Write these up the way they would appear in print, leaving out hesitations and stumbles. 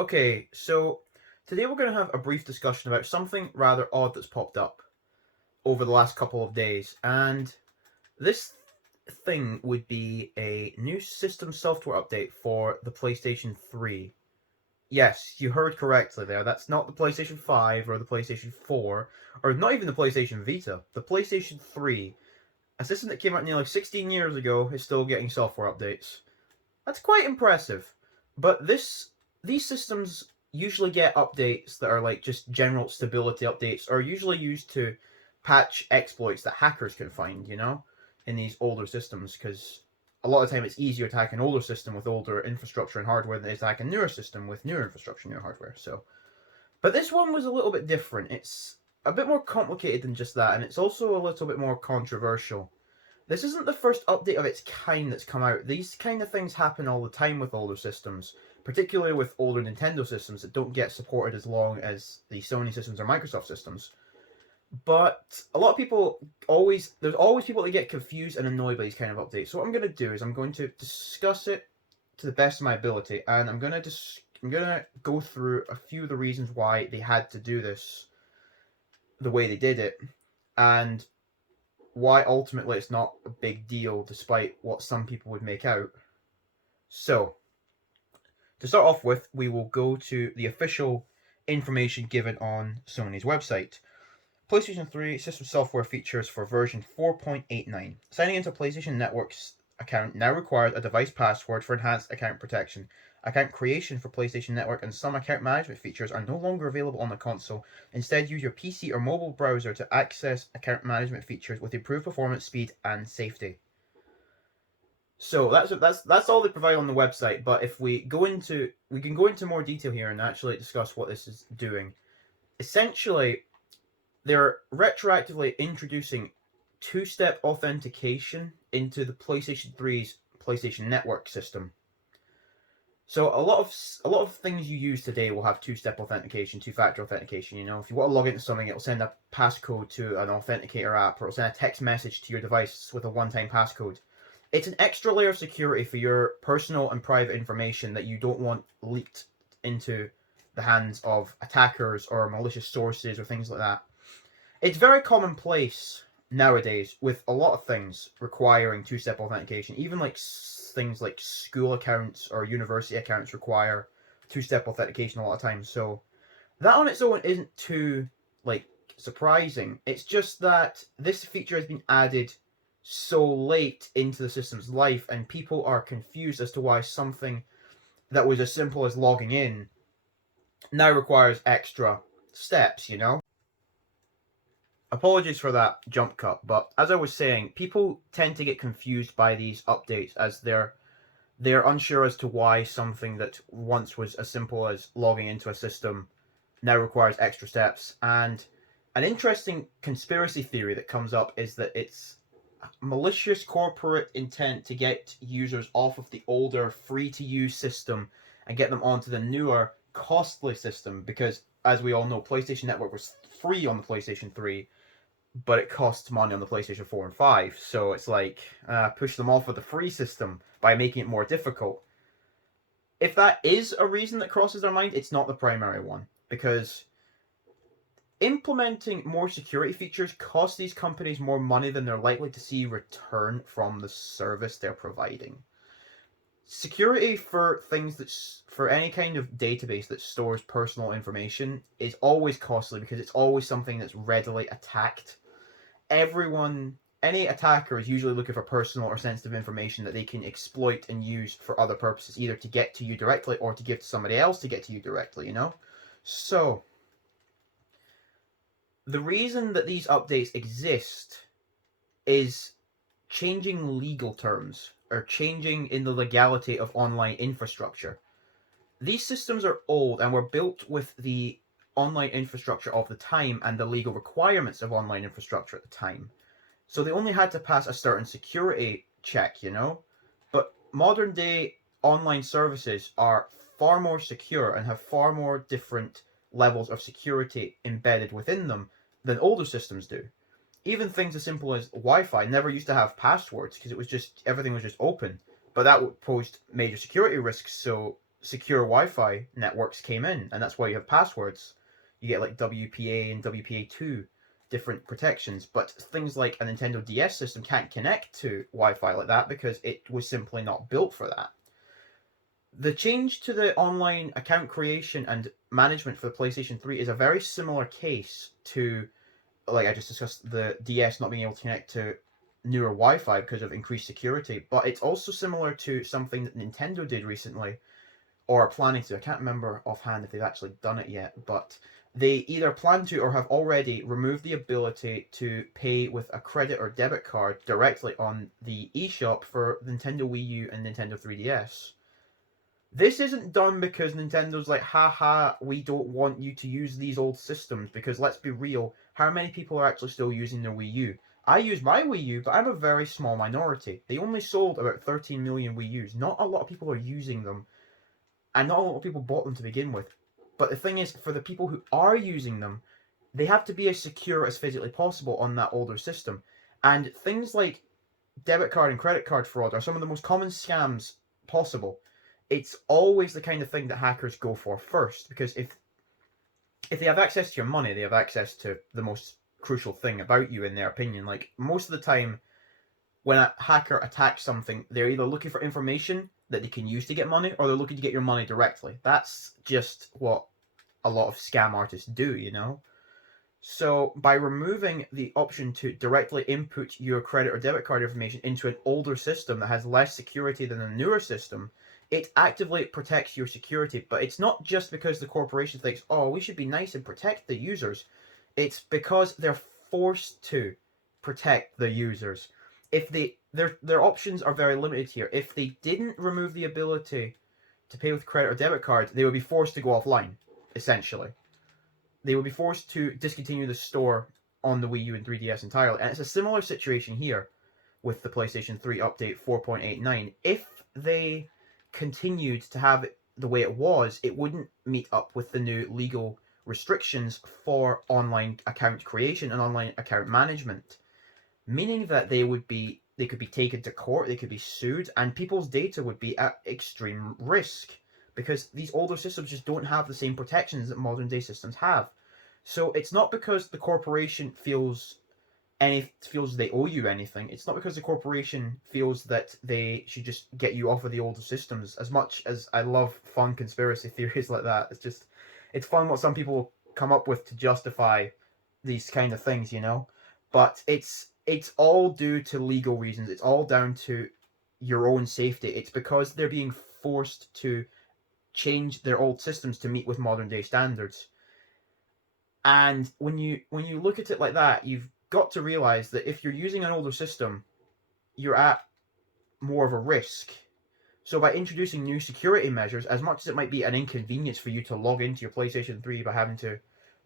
Okay, so today we're going to have a brief discussion about something rather odd that's popped up over the last couple of days. And this thing would be a new system software update for the PlayStation 3. Yes, you heard correctly there. That's not the PlayStation 5 or the PlayStation 4, or not even the PlayStation Vita. The PlayStation 3, a system that came out nearly 16 years ago, is still getting software updates. That's quite impressive. But these systems usually get updates that are like just general stability updates, or usually used to patch exploits that hackers can find, in these older systems, because a lot of the time it's easier to hack an older system with older infrastructure and hardware than it is to hack a newer system with newer infrastructure and newer hardware. So, but this one was a little bit different. It's a bit more complicated than just that, and it's also a little bit more controversial. This isn't the first update of its kind that's come out. These kind of things happen all the time with older systems, particularly with older Nintendo systems that don't get supported as long as the Sony systems or Microsoft systems. But a lot of people there's always people that get confused and annoyed by these kind of updates. So what I'm going to do is I'm going to discuss it to the best of my ability, and I'm going to go through a few of the reasons why they had to do this the way they did it, and why ultimately it's not a big deal despite what some people would make out. So, to start off with, we will go to the official information given on Sony's website. PlayStation 3 system software features for version 4.89. Signing into PlayStation Network's account now requires a device password for enhanced account protection. Account creation for PlayStation Network and some account management features are no longer available on the console. Instead, use your PC or mobile browser to access account management features with improved performance, speed, and safety. So that's all they provide on the website. But if we can go into more detail here and actually discuss what this is doing. Essentially, they're retroactively introducing two-step authentication into the PlayStation 3's PlayStation Network system. So a lot of things you use today will have two-step authentication, two-factor authentication. If you want to log into something, it'll send a passcode to an authenticator app, or it'll send a text message to your device with a one-time passcode. It's an extra layer of security for your personal and private information that you don't want leaked into the hands of attackers or malicious sources or things like that. It's very commonplace nowadays with a lot of things requiring two-step authentication. Even like things like school accounts or university accounts require two-step authentication a lot of times. So that on its own isn't too like surprising. It's just that this feature has been added so late into the system's life, and people are confused as to why something that was as simple as logging in now requires extra steps. Apologies for that jump cut, but as I was saying, people tend to get confused by these updates as they're unsure as to why something that once was as simple as logging into a system now requires extra steps. And an interesting conspiracy theory that comes up is that it's malicious corporate intent to get users off of the older free to use system and get them onto the newer costly system, because as we all know, PlayStation Network was free on the PlayStation 3, but it costs money on the PlayStation 4 and 5. So it's like, push them off of the free system by making it more difficult. If that is a reason that crosses their mind, it's not the primary one. Because implementing more security features costs these companies more money than they're likely to see return from the service they're providing. Security for for any kind of database that stores personal information is always costly because it's always something that's readily attacked. Any attacker is usually looking for personal or sensitive information that they can exploit and use for other purposes, either to get to you directly or to give to somebody else to get to you directly. So, the reason that these updates exist is changing legal terms, or changing in the legality of online infrastructure. These systems are old and were built with the online infrastructure of the time and the legal requirements of online infrastructure at the time. So they only had to pass a certain security check. But modern day online services are far more secure and have far more different levels of security embedded within them than older systems do. Even things as simple as Wi-Fi never used to have passwords because everything was just open. But that posed major security risks, so secure Wi-Fi networks came in, and that's why you have passwords. You get like WPA and WPA2 different protections, but things like a Nintendo DS system can't connect to Wi-Fi like that because it was simply not built for that. The change to the online account creation and management for the PlayStation 3 is a very similar case to, like I just discussed, the DS not being able to connect to newer Wi-Fi because of increased security, but it's also similar to something that Nintendo did recently, or are planning to. I can't remember offhand if they've actually done it yet, but they either plan to or have already removed the ability to pay with a credit or debit card directly on the eShop for Nintendo Wii U and Nintendo 3DS. This isn't done because Nintendo's like, haha, we don't want you to use these old systems, because let's be real, how many people are actually still using their Wii U? I use my Wii U, but I'm a very small minority. They only sold about 13 million Wii U's. Not a lot of people are using them, and not a lot of people bought them to begin with. But the thing is, for the people who are using them, they have to be as secure as physically possible on that older system. And things like debit card and credit card fraud are some of the most common scams possible. It's always the kind of thing that hackers go for first, because if they have access to your money, they have access to the most crucial thing about you, in their opinion. Like, most of the time when a hacker attacks something, they're either looking for information that they can use to get money, or they're looking to get your money directly. That's just what a lot of scam artists do, you know? So by removing the option to directly input your credit or debit card information into an older system that has less security than a newer system, it actively protects your security. But it's not just because the corporation thinks, oh, we should be nice and protect the users. It's because they're forced to protect the users. If their options are very limited here. If they didn't remove the ability to pay with credit or debit card, they would be forced to go offline, essentially. They would be forced to discontinue the store on the Wii U and 3DS entirely. And it's a similar situation here with the PlayStation 3 update 4.89. If they continued to have it the way it was, it wouldn't meet up with the new legal restrictions for online account creation and online account management, meaning that they could be taken to court, they could be sued, and people's data would be at extreme risk, because these older systems just don't have the same protections that modern day systems have. So it's not because the corporation feels they owe you anything. It's not because the corporation feels that they should just get you off of the older systems. As much as I love fun conspiracy theories like that, it's fun what some people come up with to justify these kind of things, you know. But it's all due to legal reasons. It's all down to your own safety. It's because they're being forced to change their old systems to meet with modern day standards. And when you look at it like that, you've got to realize that if you're using an older system, you're at more of a risk. So by introducing new security measures, as much as it might be an inconvenience for you to log into your PlayStation 3 by having to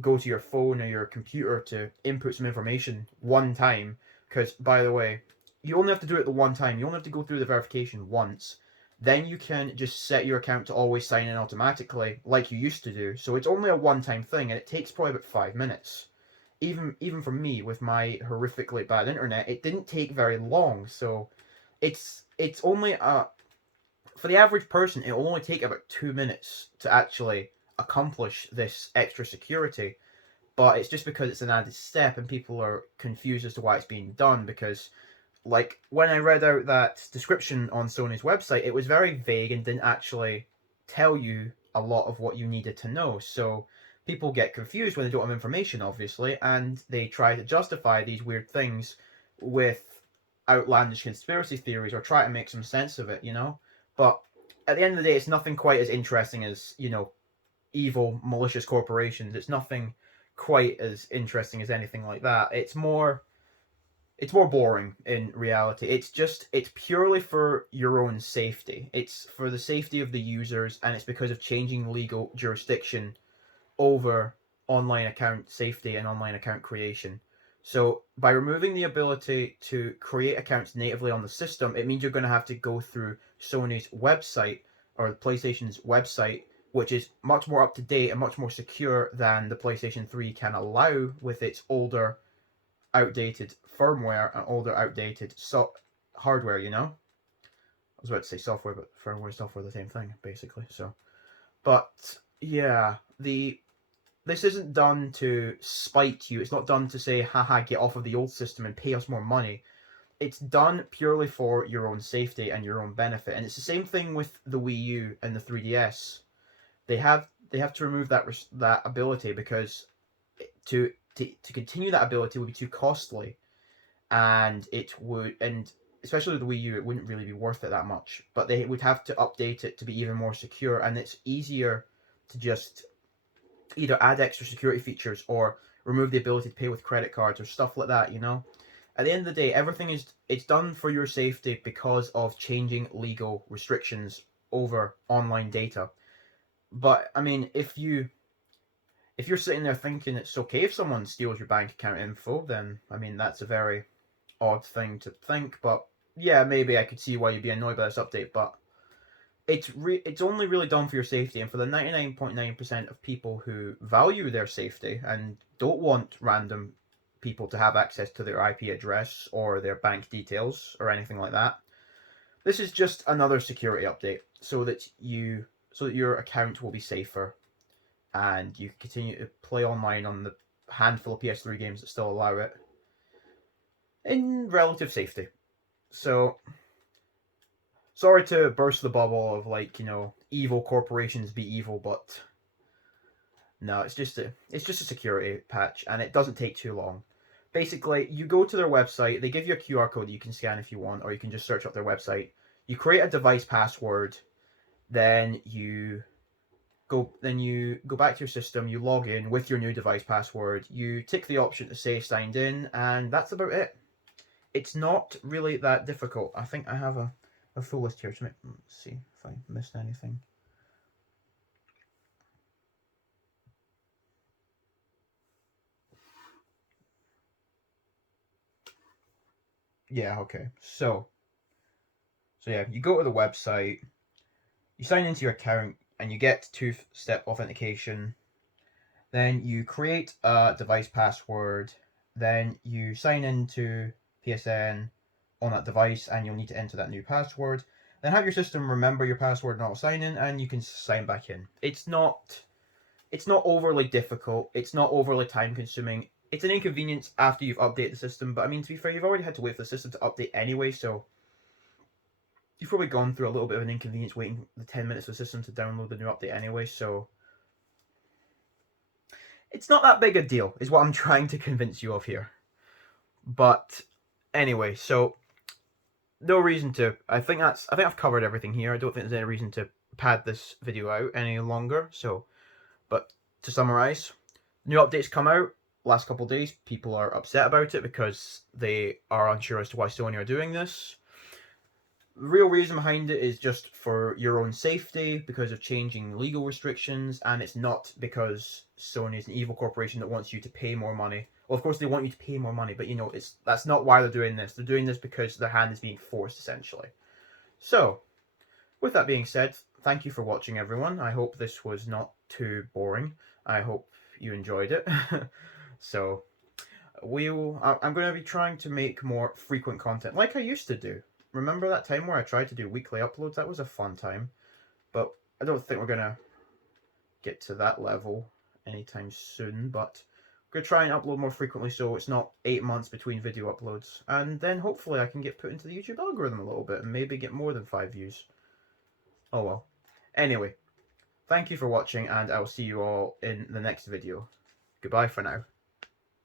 go to your phone or your computer to input some information one time, because, by the way, you only have to do it the one time. You only have to go through the verification once. Then you can just set your account to always sign in automatically, like you used to do. So it's only a one-time thing, and it takes probably about 5 minutes. Even for me, with my horrifically bad internet, it didn't take very long. So it's only for the average person, it will only take about 2 minutes to actually accomplish this extra security. But it's just because it's an added step, and people are confused as to why it's being done, because, like, when I read out that description on Sony's website, it was very vague and didn't actually tell you a lot of what you needed to know. So people get confused when they don't have information, obviously, and they try to justify these weird things with outlandish conspiracy theories, or try to make some sense of it, you know? But at the end of the day, it's nothing quite as interesting as, evil, malicious corporations. It's nothing quite as interesting as anything like that. It's more boring in reality. It's purely for your own safety. It's for the safety of the users, and it's because of changing legal jurisdiction over online account safety and online account creation. So by removing the ability to create accounts natively on the system, it means you're going to have to go through Sony's website, or PlayStation's website, which is much more up to date and much more secure than the PlayStation 3 can allow, with its older, outdated firmware and older, outdated hardware, you know? was about to say software, but firmware and software are the same thing, basically. So, but yeah, this isn't done to spite you. It's not done to say, haha, get off of the old system and pay us more money. It's done purely for your own safety and your own benefit. And it's the same thing with the Wii U and the 3DS. They have to remove that ability because to continue that ability would be too costly, and especially with the Wii U, it wouldn't really be worth it that much. But they would have to update it to be even more secure, and it's easier to just either add extra security features or remove the ability to pay with credit cards or stuff like that. At the end of the day, it's done for your safety because of changing legal restrictions over online data. But I mean, if you're sitting there thinking it's okay if someone steals your bank account info, then I mean that's a very odd thing to think. But yeah, maybe I could see why you'd be annoyed by this update. But it's only really done for your safety, and for the 99.9% of people who value their safety and don't want random people to have access to their IP address or their bank details or anything like that. This is just another security update so that your account will be safer and you can continue to play online on the handful of PS3 games that still allow it in relative safety. So, sorry to burst the bubble of evil corporations be evil, but no, it's just a security patch, and it doesn't take too long. Basically, you go to their website, they give you a QR code that you can scan if you want, or you can just search up their website. You create a device password, then you go back to your system, you log in with your new device password, you tick the option to say signed in, and that's about it. It's not really that difficult. I think I have a full list here. Let's see if I missed anything. Yeah, okay. So yeah, you go to the website, you sign into your account, and you get two-step authentication. Then you create a device password. Then you sign into PSN on that device, and you'll need to enter that new password. Then have your system remember your password and auto sign in, and you can sign back in. It's not overly difficult. It's not overly time consuming. It's an inconvenience after you've updated the system, but I mean, to be fair, you've already had to wait for the system to update anyway, so you've probably gone through a little bit of an inconvenience waiting the 10 minutes for the system to download the new update anyway, so it's not that big a deal, is what I'm trying to convince you of here. But anyway, so no reason to. I think I've covered everything here. I don't think there's any reason to pad this video out any longer. So, but to summarize, new updates come out last couple of days. People are upset about it because they are unsure as to why Sony are doing this. The real reason behind it is just for your own safety because of changing legal restrictions, and it's not because Sony is an evil corporation that wants you to pay more money. Well, of course they want you to pay more money, but that's not why they're doing this. They're doing this because their hand is being forced, essentially. So, with that being said, thank you for watching, everyone. I hope this was not too boring. I hope you enjoyed it. So, I'm going to be trying to make more frequent content, like I used to do. Remember that time where I tried to do weekly uploads? That was a fun time. But I don't think we're going to get to that level anytime soon. But I'm going to try and upload more frequently so it's not 8 months between video uploads. And then hopefully I can get put into the YouTube algorithm a little bit and maybe get more than 5 views. Oh well. Anyway, thank you for watching, and I will see you all in the next video. Goodbye for now.